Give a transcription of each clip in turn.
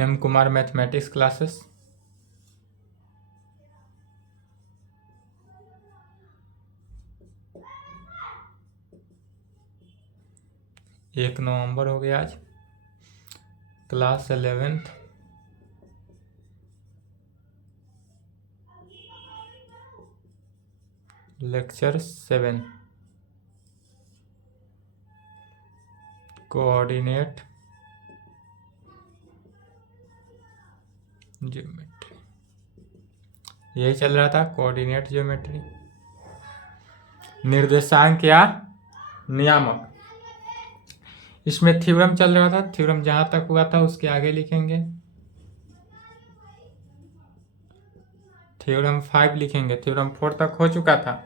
हेम Kumar mathematics classes. एक नवंबर हो गया आज। Class 11th lecture 7 coordinate geometry, यही चल रहा था कोऑर्डिनेट ज्योमेट्री। निर्देशांक या नियामक, इसमें थ्योरम चल रहा था। थ्योरम जहां तक हुआ था उसके आगे लिखेंगे। थ्योरम 5 लिखेंगे, थ्योरम 4 तक हो चुका था।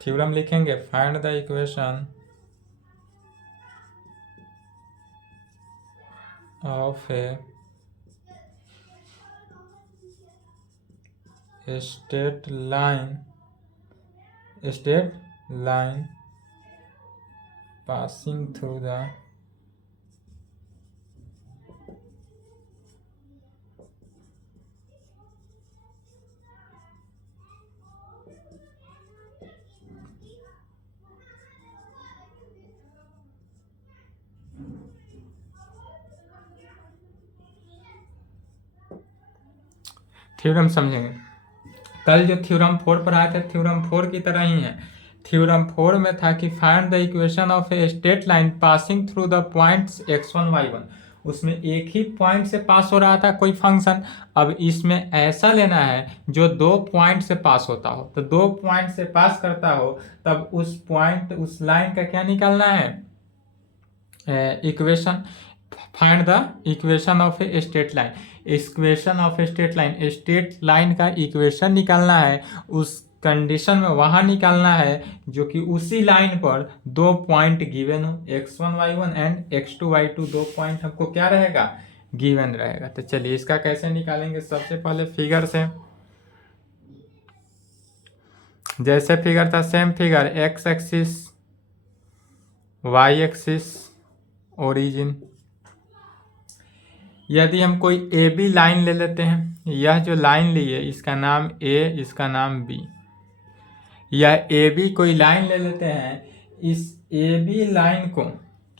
थ्योरम लिखेंगे, find the equation of a straight line passing through the theorem समझेंगे। कल जो थ्योरम 4 पढ़ाए थे, थ्योरम 4 की तरह ही है। थ्योरम 4 में था कि find the equation of a straight line passing through the points x1 y1। उसमें एक ही पॉइंट से पास हो रहा था कोई फंक्शन। अब इसमें ऐसा लेना है जो दो पॉइंट से पास होता हो, तो दो पॉइंट से पास करता हो, तब उस लाइन का क्या निकालना है, equation. Find the equation of a straight line. Equation of a straight line, straight line का इक्वेशन निकालना है। उस कंडीशन में वहां निकालना है जो कि उसी लाइन पर दो पॉइंट गिवन हो, x1 y1 and x2 y2। दो पॉइंट हमको क्या रहेगा, गिवन रहेगा। तो चलिए इसका कैसे निकालेंगे। सबसे पहले फिगर से, जैसे फिगर था same figure, x axis y axis origin. यदि हम कोई ए बी लाइन ले लेते हैं, यह जो लाइन ली है इसका नाम ए, इसका नाम बी। यह ए बी कोई लाइन ले लेते हैं, इस ए बी लाइन को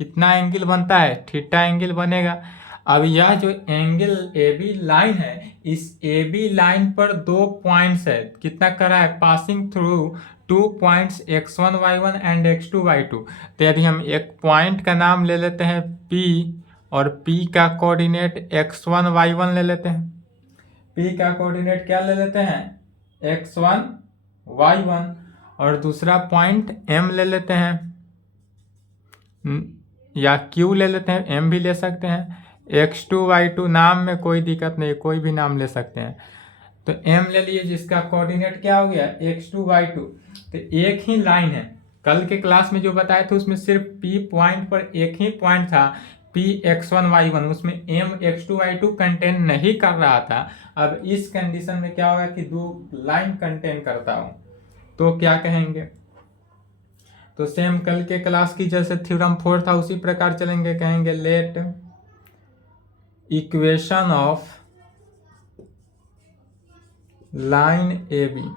कितना एंगल बनता है, थीटा एंगल बनेगा। अब यह जो एंगल ए बी लाइन है, इस ए बी लाइन पर दो पॉइंट्स है, कितना करा है, passing through 2 points x1 y1 and x2 y2। तो यदि हम एक पॉइंट का नाम ले लेते हैं P और P का कोऑर्डिनेट x1 y1 ले लेते हैं। P का कोऑर्डिनेट क्या ले लेते हैं, x1 y1, और दूसरा पॉइंट M ले लेते हैं, या Q ले लेते हैं, M भी ले सकते हैं। x2 y2 नाम में कोई दिक्कत नहीं, कोई भी नाम ले सकते हैं। तो M ले लिए जिसका कोऑर्डिनेट क्या हो गया, x2 y2। तो एक ही लाइन है, कल के क्लास में जो बताए थे उसमें सिर्फ P पॉइंट पर एक ही पॉइंट था, P x1 y1, उसमें M x2 y2 कंटेन नहीं कर रहा था। अब इस कंडीशन में क्या होगा कि दो लाइन कंटेन करता हूं, तो क्या कहेंगे, तो सेम कल के क्लास की जैसे थ्योरम 4 था उसी प्रकार चलेंगे। कहेंगे let equation of line A B.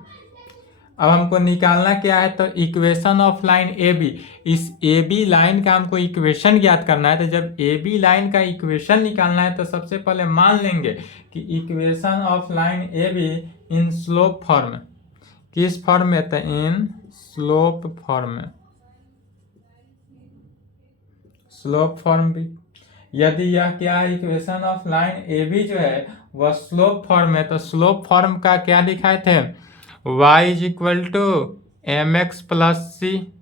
अब हमको निकालना क्या है, तो equation of line A B. इस ए बी लाइन का हमको इक्वेशन ज्ञात करना है। तो जब ए बी लाइन का इक्वेशन निकालना है तो सबसे पहले मान लेंगे कि equation of line A B in slope form. किस फॉर्म में, तो इन स्लोप फॉर्म में, स्लोप फॉर्म भी। यदि यह क्या है, equation of line A B जो है वह स्लोप फॉर्म है, तो स्लोप फॉर्म का क्या लिखाए थे, y is equal to m x plus c.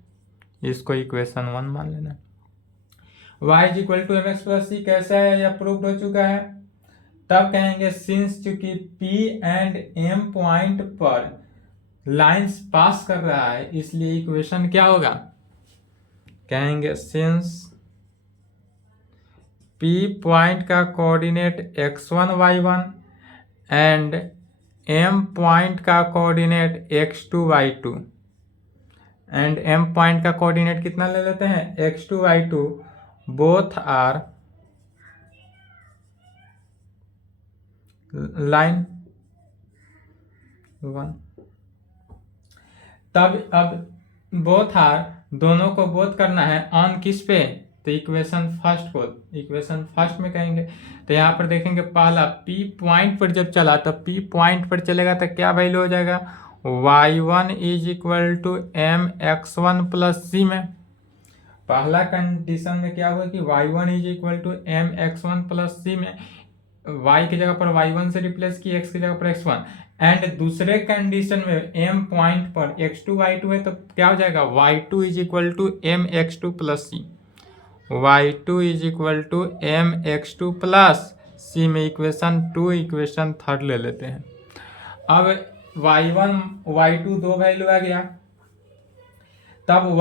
इसको इक्वेशन 1 मान लेना। y is equal to m x plus c कैसा है, यह प्रूव्ड हो चुका है। तब कहेंगे सिंस चूंकि P एंड M पॉइंट पर लाइंस पास कर रहा है, इसलिए इक्वेशन क्या होगा, कहेंगे सिंस P पॉइंट का coordinate x1 y1 and M point का coordinate x2 y2, and M point का कोऑर्डिनेट कितना ले लेते हैं, x2 y2, both are line 1, तब अब बोथ आर दोनों को बोथ करना है ऑन किस पे, तो इक्वेशन फर्स्ट में कहेंगे। तो यहाँ पर देखेंगे पहला P पॉइंट पर जब चला तो P पॉइंट पर चलेगा तो क्या वैल्यू हो जाएगा, y1 is equal to mx1 plus c में। पहला कंडीशन में क्या हुआ कि y1 is equal to mx1 plus c में y की जगह पर y1 से रिप्लेस की, x की जगह पर x1। एंड दूसरे कंडीशन में m पॉइंट पर x2 y2 है तो क्या हो जाएगा, y2 is equal to mx2 plus c, y2 is equal to mx2 plus c में इक्वेशन 2 इक्वेशन 3 ले लेते हैं। अब y1 y2 दो वैल्यू आ गया, तब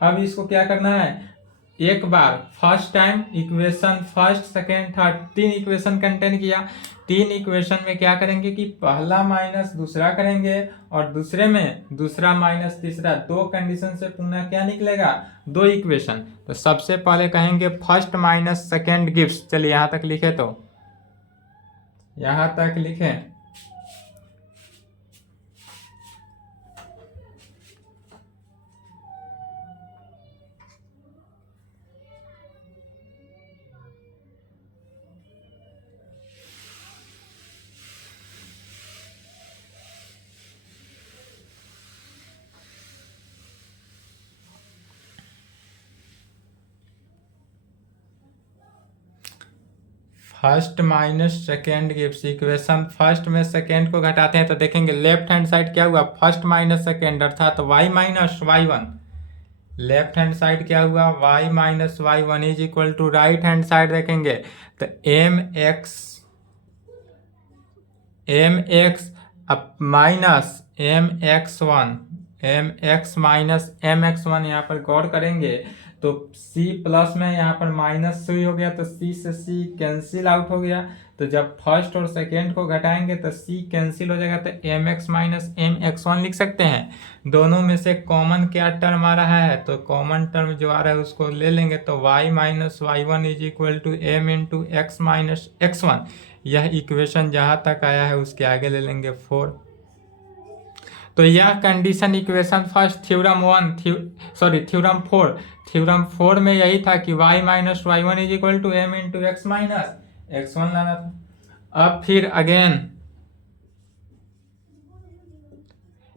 अब इसको क्या करना है, एक बार first time equation first second third 3 equation contain किया। 3 इक्वेशन में क्या करेंगे कि पहला माइनस दूसरा करेंगे और दूसरे में दूसरा माइनस तीसरा, 2 कंडीशन से पुनः क्या निकलेगा, 2 इक्वेशन। तो सबसे पहले कहेंगे फर्स्ट माइनस सेकेंड गिव्स, चलिए यहाँ तक लिखे, तो यहाँ तक लिखें। First minus second gives, equation first में सेकेंड को घटाते हैं तो देखेंगे लेफ्ट हैंड साइड क्या हुआ, फर्स्ट माइनस सेकेंड अर्थात y minus y1। Left hand side क्या हुआ, y minus y1 is equal to right hand side देखेंगे तो mx minus mx minus mx1, यहाँ पर गौर करेंगे तो c प्लस में यहाँ पर माइनस सी हो गया तो c से c कैंसिल आउट हो गया। तो जब फर्स्ट और सेकेंड को घटाएंगे तो c कैंसिल हो जाएगा तो mx माइनस mx1 लिख सकते हैं। दोनों में से कॉमन क्या टर्म आ रहा है, तो कॉमन टर्म जो आ रहा है उसको ले लेंगे तो y minus y1 is equal to m into x minus x1। यह इक्वेशन जहाँ तक आया है उसके आगे ले लेंगे 4। तो यह कंडीशन इक्वेशन फर्स्ट थ्योरम 4 में यही था कि y minus y1 is equal to m into x minus x1 लाना था। अब फिर अगेन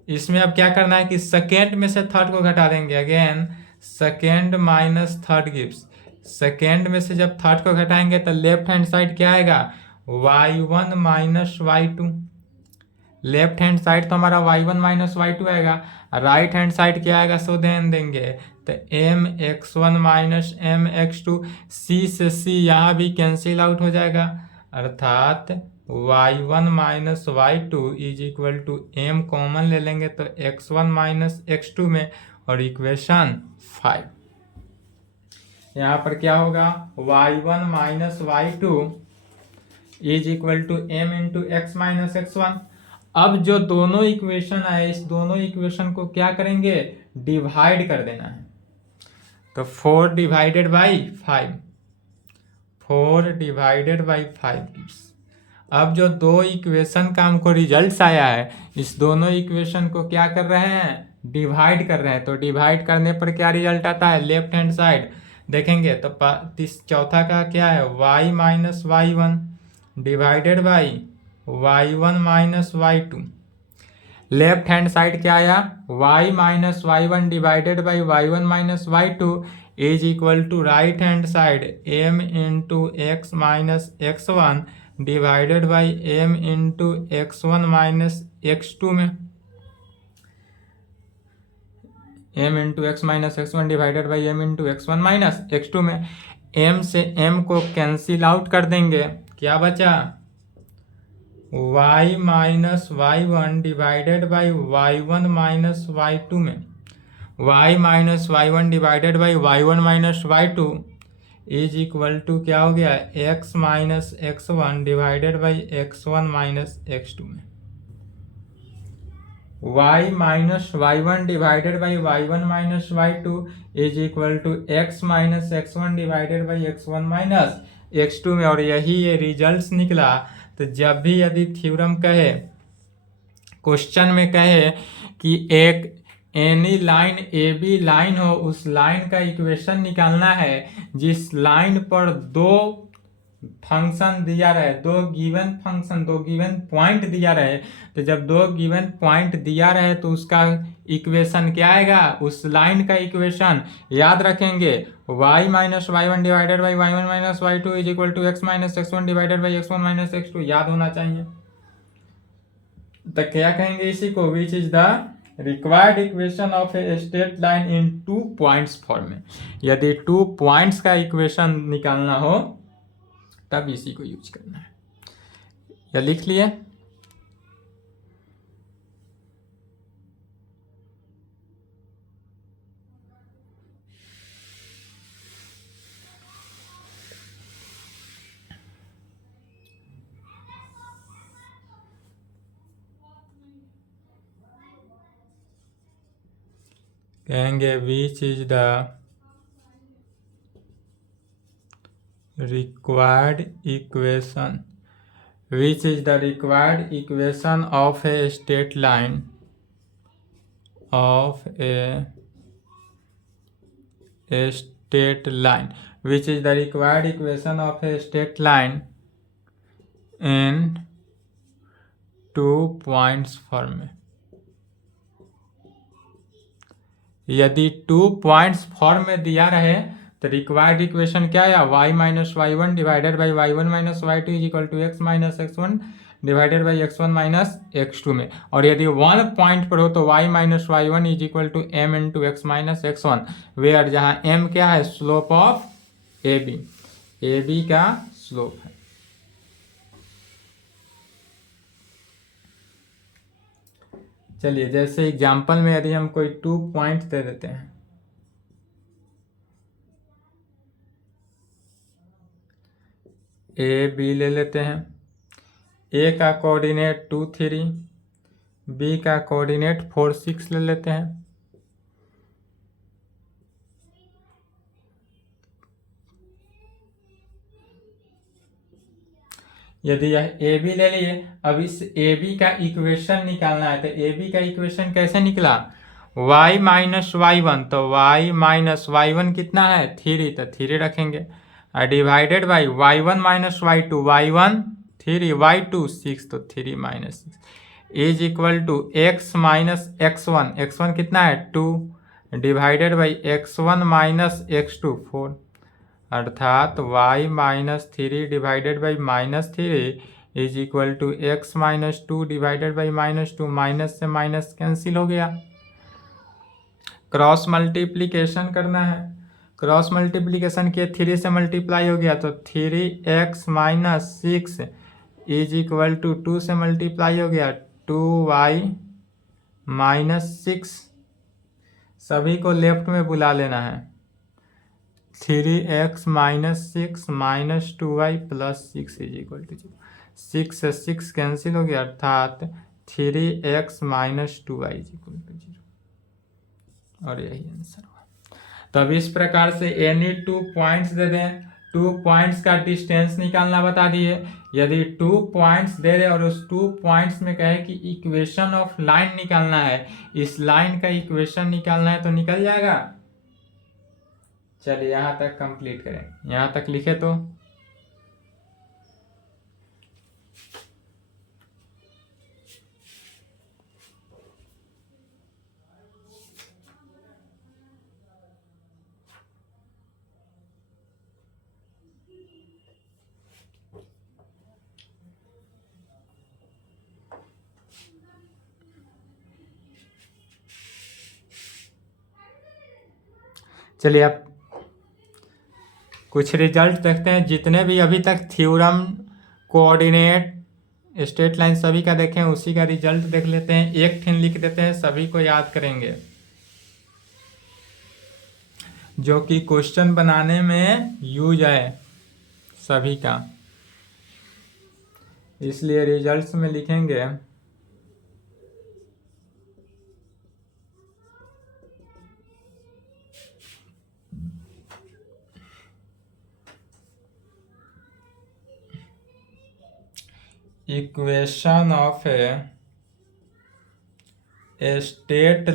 इसमें अब क्या करना है कि सेकेंड में से थर्ड को घटा देंगे। Again second minus third gives, second में से जब थर्ड को घटाएंगे तो लेफ्ट हैंड साइड क्या आएगा, y1 minus y2। Left hand side तो हमारा y1 माइनस y2 आएगा, राइट हैंड साइड क्या आएगा, सो ध्यान देंगे तो mx1 माइनस mx2, c से c यहाँ भी कैंसिल आउट हो जाएगा अर्थात y1 minus y2 is equal to m common ले लेंगे तो x1 माइनस x2 में, और इक्वेशन 5 यहाँ पर क्या होगा, y1 minus y2 is equal to m into x minus x1। अब जो दोनों इक्वेशन है इस दोनों इक्वेशन को क्या करेंगे, डिवाइड कर देना है। तो 4 डिवाइडेड बाई 5, 4 डिवाइडेड बाई 5। अब जो दो इक्वेशन का हमको रिजल्ट्स आया है इस दोनों इक्वेशन को क्या कर रहे हैं, डिवाइड कर रहे हैं। तो डिवाइड करने पर क्या रिजल्ट आता है, लेफ्ट हैंड साइड देखेंगे तो चौथा का क्या है, y minus y1 divided by y1 minus y2। Left hand side क्या आया, y minus y1 divided by y1 minus y2 is equal to right hand side m into x minus x1 divided by m into x1 minus x2 में, m into x minus x1 divided by m into x1 minus x2 में। m से m को cancel out कर देंगे, क्या बचा, y minus y1 divided by y1 minus y2 में, y minus y1 divided by y1 minus y2 is equal to क्या हो गया, x minus x1 divided by x1 minus x2 में। y minus y one divided by y one minus y two is equal to x minus x one divided by x one minus x two में, और यही ये results निकला। तो जब भी यदि थ्योरम कहे, क्वेश्चन में कहे कि एक any line A B line हो, उस लाइन का इक्वेशन निकालना है जिस लाइन पर दो फंक्शन दिया रहे, दो गिवन फंक्शन, दो गिवन पॉइंट दिया रहे, तो जब दो गिवन पॉइंट दिया रहे तो उसका इक्वेशन क्या आएगा, उस लाइन का इक्वेशन याद रखेंगे, y minus y one divided by y one minus y two is equal to x minus x one divided by x one minus x two, याद होना चाहिए। तो क्या कहेंगे इसी को, which is the required equation of a straight line in 2 points form में। यदि 2 पॉइंट्स का इक्वेशन निकालना हो तब इसी को यूज करना है। या लिख लिए। कहेंगे विच is the required equation, which is the required equation of a straight line, of a straight line, which is the required equation of a straight line in 2 points form में। यदि 2 पॉइंट्स फॉर्म में दिया रहे तो required equation क्या है, y minus y one divided by y one minus y two is equal to x minus x one divided by x one minus x two में। और यदि 1 पॉइंट पर हो तो y minus y one is equal to m into x minus x one, where जहाँ m क्या है, slope of A B का स्लोप है। चलिए जैसे एग्जाम्पल में यदि हम कोई 2 पॉइंट दे देते हैं, ए बी ले लेते हैं, ए का कोऑर्डिनेट 2 3, बी का कोऑर्डिनेट 4 6 ले लेते हैं। यदि यह ए बी ले लिए, अब इस ए बी का इक्वेशन निकालना है, तो ए बी का इक्वेशन कैसे निकला, y माइनस वाई वन, तो y माइनस वाई वन कितना है 3, तो 3 रखेंगे, divided by y one minus y two, y one 3 y two 6, तो 3 minus 6 is equal to x minus x one कितना है 2, divided by x one minus x two 4, अर्थात y minus 3 divided by minus 3 is equal to x minus 2 divided by minus 2, minus से minus cancel हो गया। Cross multiplication करना है, cross multiplication किए 3 से मल्टीप्लाई हो गया तो 3x minus 6 is equal to 2 से मल्टीप्लाई हो गया 2y माइनस 6, सभी को लेफ्ट में बुला लेना है, 3x minus 6 minus 2y plus 6 is equal to 0, 6 से 6 कैंसिल हो गया, अर्थात 3x minus 2y is equal to 0, और यही आंसर हुआ। तब इस प्रकार से एनी 2 पॉइंट्स दे दें, 2 पॉइंट्स का डिस्टेंस निकालना बता दिए। यदि 2 पॉइंट्स दे रहे और उस 2 पॉइंट्स में कहे कि इक्वेशन ऑफ लाइन निकालना है, इस लाइन का इक्वेशन निकालना है, तो निकल जाएगा। चलिए यहाँ तक कंप्लीट करें, यहाँ तक लिखे तो चलिए अब कुछ रिजल्ट देखते हैं। जितने भी अभी तक थ्योरम, कोऑर्डिनेट, स्ट्रेट लाइन सभी का देखें, उसी का रिजल्ट देख लेते हैं। एक ठिन लिख देते हैं, सभी को याद करेंगे, जो कि क्वेश्चन बनाने में यूज है सभी का, इसलिए रिजल्ट्स में लिखेंगे equation of a straight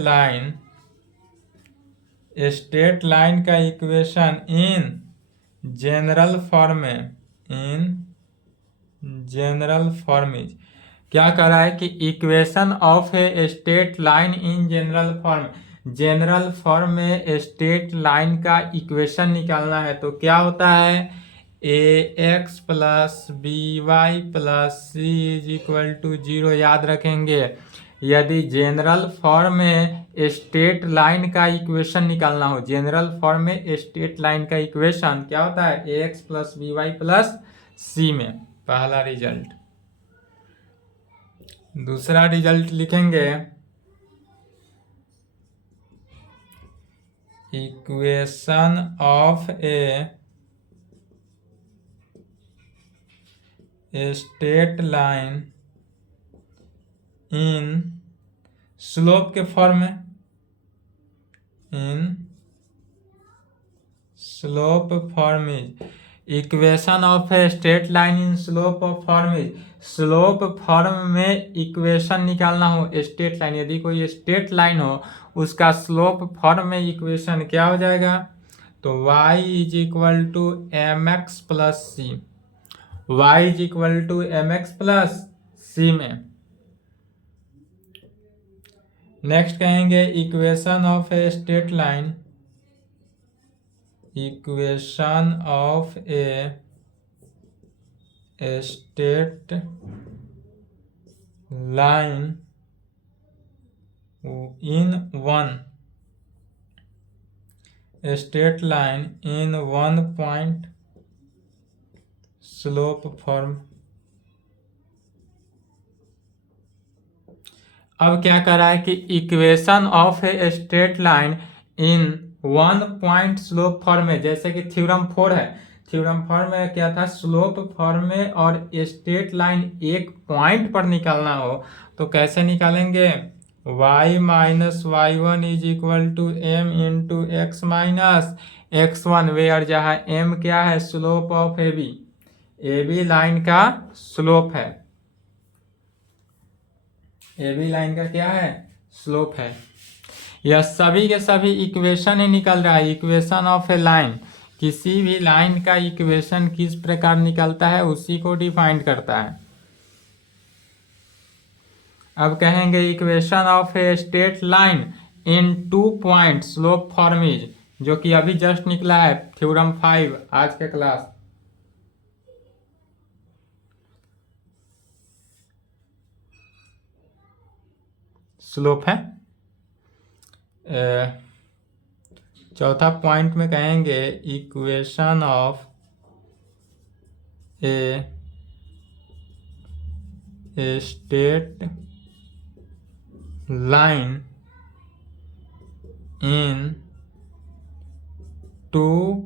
line का equation in general form is क्या कर रहा है कि equation of a straight line in general form में स्ट्रेट लाइन का इक्वेशन निकालना है। तो क्या होता है, ax plus B y plus C is equal to 0 याद रखेंगे। यदि जनरल फॉर्म में स्ट्रेट लाइन का इक्वेशन निकालना हो, जनरल फॉर्म में स्ट्रेट लाइन का इक्वेशन क्या होता है, ax plus B y plus c में पहला रिजल्ट। दूसरा रिजल्ट लिखेंगे equation of a straight line in slope के फॉर्म में, equation of a straight line in slope form is, slope form में इक्वेशन निकालना हो स्ट्रेट लाइन, यदि कोई स्ट्रेट लाइन हो उसका स्लोप फॉर्म में इक्वेशन क्या हो जाएगा, तो y is equal to m x plus c, y is equal to m x plus c में। नेक्स्ट कहेंगे equation of a straight line, equation of a straight line in one point slope form. अब क्या कर रहा है कि equation of a straight line in 1 point slope form में, जैसे कि थ्योरम 4 है, थ्योरम 4 में क्या था, स्लोप फॉर्म में और स्ट्रेट लाइन एक पॉइंट पर निकालना हो तो कैसे निकालेंगे, y minus y one is equal to m into x minus x one, where जहाँ m क्या है, slope of A B line का स्लोप है, AB लाइन का क्या है, स्लोप है। यह सभी के सभी इक्वेशन ही निकल रहा है। इक्वेशन ऑफ ए लाइन, किसी भी लाइन का इक्वेशन किस प्रकार निकलता है उसी को डिफाइन करता है। अब कहेंगे equation of a straight line in 2 point slope form is, जो कि अभी जस्ट निकला है थ्योरम 5 आज के क्लास। स्लोप है। चौथा पॉइंट में कहेंगे equation of a straight line in 2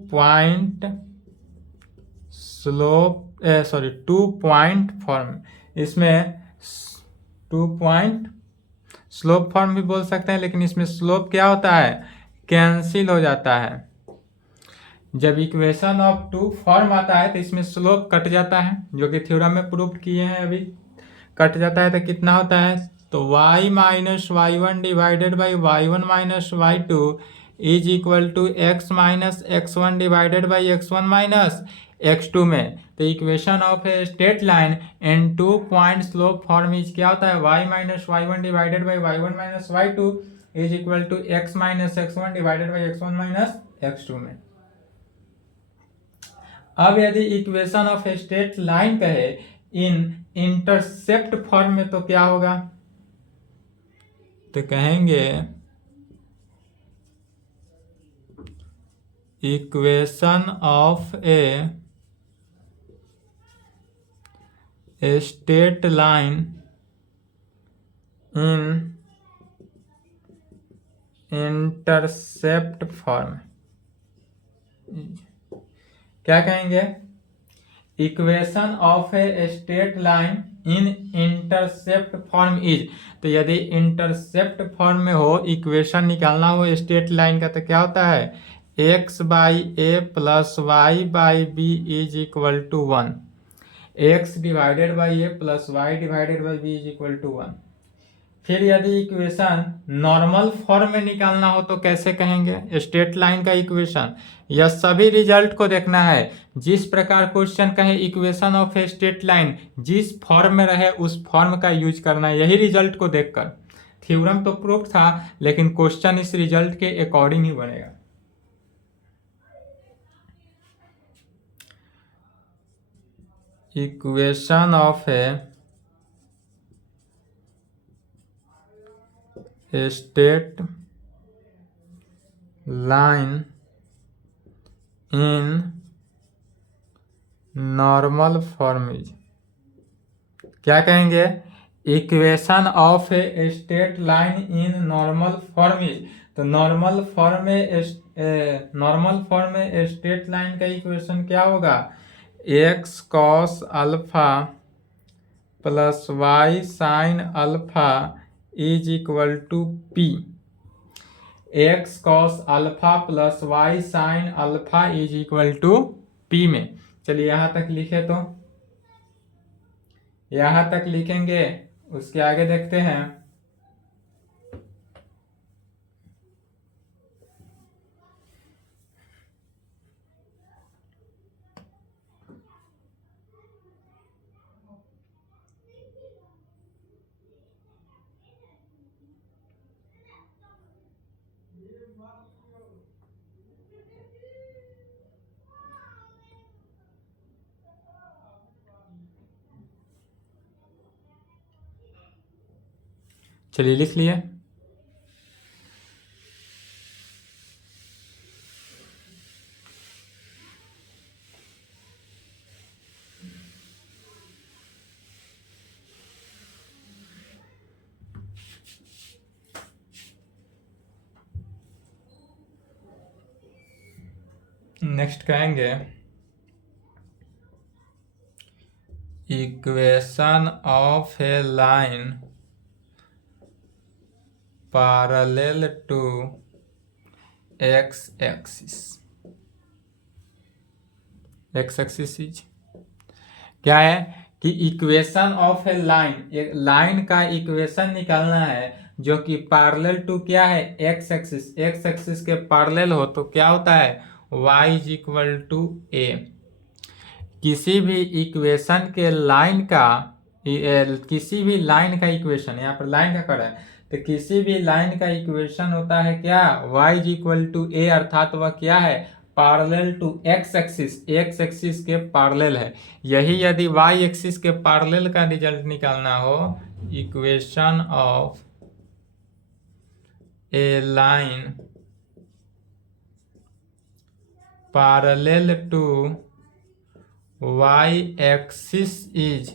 point form. इसमें 2 पॉइंट स्लोप फॉर्म भी बोल सकते हैं, लेकिन इसमें स्लोप क्या होता है, कैंसिल हो जाता है। जब इक्वेशन ऑफ 2 फॉर्म आता है तो इसमें स्लोप कट जाता है, जो कि थ्योरम में प्रूफ किए हैं अभी। कट जाता है तो कितना होता है, तो y minus y one divided by y one minus y two is equal to x minus x one divided by x one minus x2 में। तो equation of a straight line in 2 point slope form is क्या होता है, y minus y one divided by y one minus y two is equal to x minus x one divided by x one minus x2 में। अब यदि equation of a straight line कहे इन intercept form में तो क्या होगा, तो कहेंगे equation of a straight line in intercept form. क्या कहेंगे, equation of a straight line in intercept form is. तो यदि इंटरसेप्ट फॉर्म में हो, इक्वेशन निकालना हो स्ट्रेट लाइन का, तो क्या होता है, x by A plus y by B is equal to 1। X divided by A plus y divided by B is equal to 1। फिर यदि इक्वेशन नॉर्मल फॉर्म में निकालना हो तो कैसे कहेंगे? स्ट्रेट लाइन का इक्वेशन, यह सभी रिजल्ट को देखना है। जिस प्रकार क्वेश्चन कहे equation of a straight line, जिस फॉर्म में रहे उस फॉर्म का यूज करना है, यही रिजल्ट को देखकर। थ्योरम तो प्रूफ था, लेकिन क्वेश्चन इस रिजल्ट के अकॉर्डिंग ही बनेगा। Equation of a straight line in normal form is, क्या कहेंगे? Equation of a straight line in normal form is. तो नॉर्मल फॉर्म में स्ट्रेट लाइन का इक्वेशन क्या होगा? X cos alpha plus y sin alpha is equal to P. X cos alpha plus y sin alpha is equal to P में। चलिए यहां तक लिखे, तो यहां तक लिखेंगे, उसके आगे देखते हैं। चलिए लिख लिए। नेक्स्ट कहेंगे equation of a line parallel to x axis. X axis is क्या है कि इक्वेशन ऑफ ए लाइन, एक लाइन का इक्वेशन निकालना है जो कि पैरेलल टू क्या है? X axis. एक्स एक्सिस के पैरेलल हो तो क्या होता है? y is equal to A. किसी भी इक्वेशन के लाइन का, किसी भी लाइन का इक्वेशन, यहाँ पर लाइन का कर रहा है, तो किसी भी लाइन का इक्वेशन होता है क्या? y is equal to A, अर्थात वह क्या है? Parallel to x axis, x axis के पैरेलल है। यही यदि y एक्सिस के पैरेलल का रिजल्ट निकालना हो, equation of a line parallel to y axis is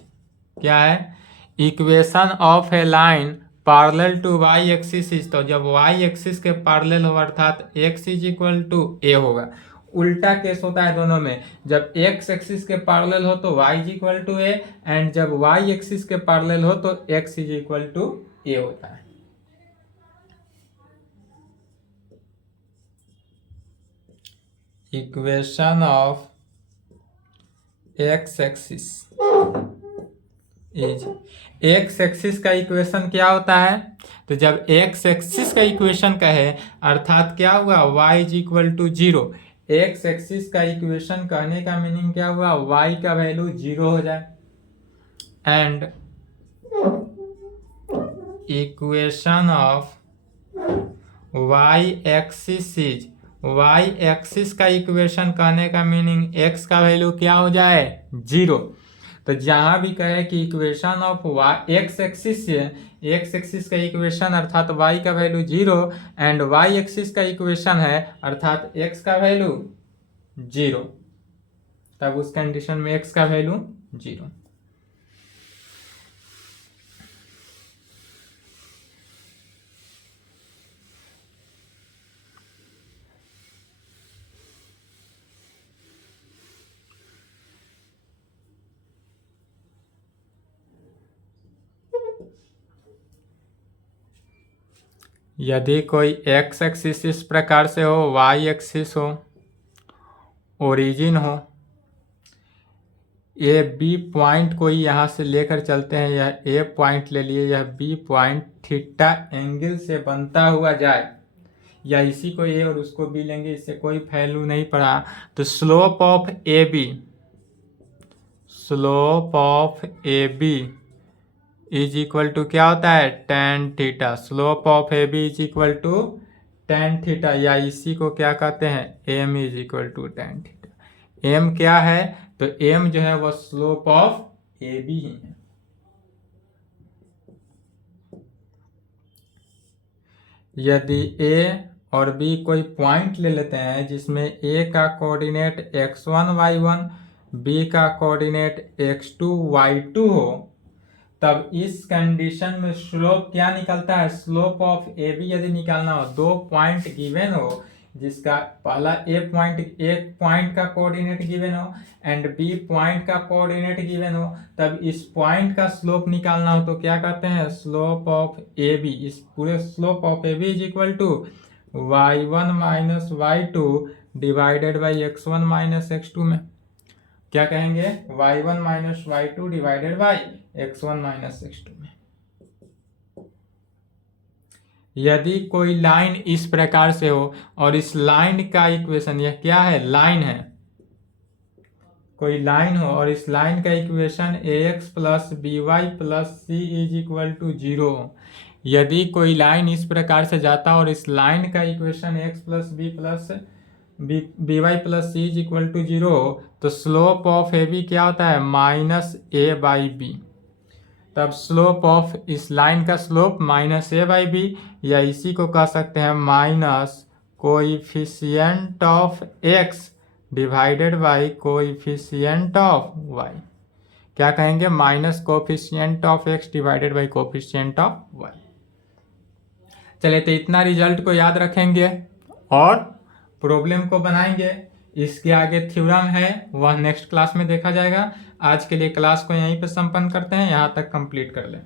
क्या है? Equation of a line parallel to y axis is, तो जब y एक्सिस के पैरेलल हो अर्थात x is equal to a होगा। उल्टा केस होता है दोनों में, जब x एक्सिस के पैरेलल हो तो y is equal to a, and जब y एक्सिस के पैरेलल हो तो x is equal to a होता है। Equation of x axis is, x axis का इक्वेशन क्या होता है? तो जब एक्स एक्सिस का इक्वेशन कहे अर्थात क्या हुआ? y is equal to 0। X axis का इक्वेशन कहने का मीनिंग क्या हुआ? y का वैल्यू 0 हो जाए, and equation of y axis is, y axis का इक्वेशन कहने का मीनिंग x का वैल्यू क्या हो जाए? 0। तो जहां भी कहे कि इक्वेशन ऑफ एक्स एक्सिस से, एक्स एक्सिस का इक्वेशन अर्थात y का वैल्यू 0 एंड y एक्सिस का इक्वेशन है अर्थात x का वैल्यू 0, तब उस कंडीशन में x का वैल्यू 0। यदि कोई एक्स एक्सिस इस प्रकार से हो, वाई एक्सिस हो, ओरिजिन हो, ए बी पॉइंट कोई यहाँ से लेकर चलते हैं, यह ए पॉइंट ले लिए, यह बी पॉइंट थीटा एंगल से बनता हुआ जाए, या इसी को ए और उसको बी लेंगे, इससे कोई वैल्यू नहीं पड़ा। तो slope of A B, slope of A B is equal to क्या होता है, tan theta. Slope of A B is equal to tan theta, या इसी को क्या कहते हैं, m is equal to tan theta. m क्या है, तो m जो है वह स्लोप ऑफ ए बी ही है। यदि a और b कोई पॉइंट ले लेते हैं जिसमें a का कोऑर्डिनेट x1 y1, b का कोऑर्डिनेट x2 y2 हो, तब इस कंडीशन में स्लोप क्या निकलता है, स्लोप ऑफ ए बी यदि निकालना हो, दो पॉइंट गिवन हो जिसका पहला एक पॉइंट का कोऑर्डिनेट गिवन हो एंड बी पॉइंट का कोऑर्डिनेट गिवन हो, तब इस पॉइंट का स्लोप निकालना हो तो क्या कहते हैं, स्लोप ऑफ ए बी। इस पूरे slope of A B is equal to y1 minus y2 divided by x1 minus x2 में क्या कहेंगे, y1 minus y2 divided by x1 minus x2 में। यदि कोई लाइन इस प्रकार से हो और इस लाइन का इक्वेशन, यह क्या है, लाइन है, कोई लाइन हो और इस लाइन का equation ax plus B y plus C is equal to 0 हो। यदि कोई लाइन इस प्रकार से जाता और इस लाइन का equation x plus B plus B y plus C is equal to 0 हो, तो स्लोप ऑफ ए बी क्या होता है, माइनस ए बाई बी। तब स्लोप ऑफ इस लाइन का slope minus A by B, या इसी को कह सकते हैं minus coefficient of X divided by coefficient of Y. क्या कहेंगे, minus coefficient of X divided by coefficient of Y. चलिए, तो इतना रिजल्ट को याद रखेंगे और प्रॉब्लम को बनाएंगे। इसके आगे थ्योरम है, वह नेक्स्ट क्लास में देखा जाएगा। आज के लिए क्लास को यहीं पर संपन्न करते हैं, यहाँ तक कंप्लीट कर लें।